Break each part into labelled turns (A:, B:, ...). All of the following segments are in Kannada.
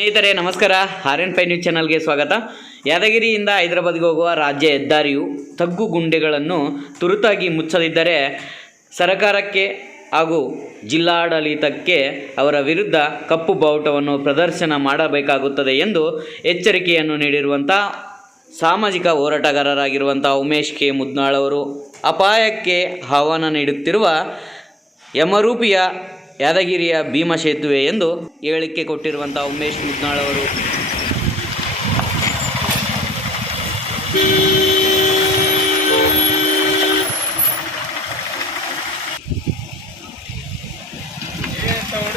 A: ಸ್ನೇಹಿತರೆ, ನಮಸ್ಕಾರ. ಆರ್ ಎನ್ ಫೈ ನ್ಯೂಸ್ ಚಾನಲ್ಗೆ ಸ್ವಾಗತ. ಯಾದಗಿರಿಯಿಂದ ಹೈದರಾಬಾದ್ಗೆ ಹೋಗುವ ರಾಜ್ಯ ಹೆದ್ದಾರಿಯು ತಗ್ಗು ಗುಂಡೆಗಳನ್ನು ತುರುತಾಗಿ ಮುಚ್ಚದಿದ್ದರೆ ಸರಕಾರಕ್ಕೆ ಹಾಗೂ ಜಿಲ್ಲಾಡಳಿತಕ್ಕೆ ಅವರ ವಿರುದ್ಧ ಕಪ್ಪು ಬಾವುಟವನ್ನು ಪ್ರದರ್ಶನ ಮಾಡಬೇಕಾಗುತ್ತದೆ ಎಂದು ಎಚ್ಚರಿಕೆಯನ್ನು ನೀಡಿರುವಂಥ ಸಾಮಾಜಿಕ ಹೋರಾಟಗಾರರಾಗಿರುವಂಥ ಉಮೇಶ್ ಕೆ. ಮುದ್ನಾಳ್ ಅವರು ಅಪಾಯಕ್ಕೆ ಆಹ್ವಾನ ನೀಡುತ್ತಿರುವ ಯಮರೂಪಿಯ ಯಾದಗಿರಿಯ ಭೀಮ ಸೇತುವೆ ಎಂದು ಹೇಳಿಕೆ ಕೊಟ್ಟಿರುವಂಥ ಉಮೇಶ್ ಮುದ್ನಾಳ್ ಅವರು.
B: ಅವರ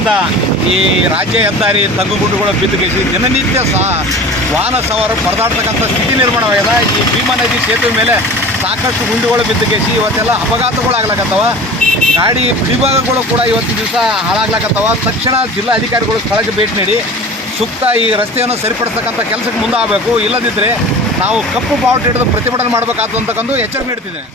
B: ಬಳಿಯಿಂದ ಈ ರಾಜ್ಯ ಹೆದ್ದಾರಿ ತಗ್ಗುಗುಂಡುಗಳು ಬಿದ್ದುಗೇಸಿ ದಿನನಿತ್ಯ ಸಹ ವಾಹನ ಸವಾರು ಪರದಾಡ್ತಕ್ಕಂಥ ಸ್ಥಿತಿ ನಿರ್ಮಾಣವಾಗಿದೆ. ಈ ಭೀಮಾ ನದಿ ಸೇತುವೆ ಮೇಲೆ ಸಾಕಷ್ಟು ಗುಂಡುಗಳು ಬಿದ್ದುಗೇಸಿ ಇವತ್ತೆಲ್ಲ ಅಪಘಾತಗಳು ಆಗ್ಲಕತ್ತವ ಗಾಡಿ ವಿಭಾಗಗಳು ಕೂಡ ಇವತ್ತಿನ ದಿವಸ ಹಾಳಾಗ್ಲಕತ್ತವ. ತಕ್ಷಣ ಜಿಲ್ಲಾ ಅಧಿಕಾರಿಗಳು ಸ್ಥಳಕ್ಕೆ ಭೇಟಿ ನೀಡಿ ಸೂಕ್ತ ಈ ರಸ್ತೆಯನ್ನು ಸರಿಪಡಿಸ್ತಕ್ಕಂಥ ಕೆಲಸಕ್ಕೆ ಮುಂದಾಗಬೇಕು. ಇಲ್ಲದಿದ್ದರೆ ನಾವು ಕಪ್ಪು ಬಾವುಟ ಹಿಡಿದು ಪ್ರತಿಭಟನೆ ಮಾಡಬೇಕಾದಂತಕ್ಕಂದು ಎಚ್ಚರಿಕೆ ನೀಡ್ತಿದ್ದೇನೆ.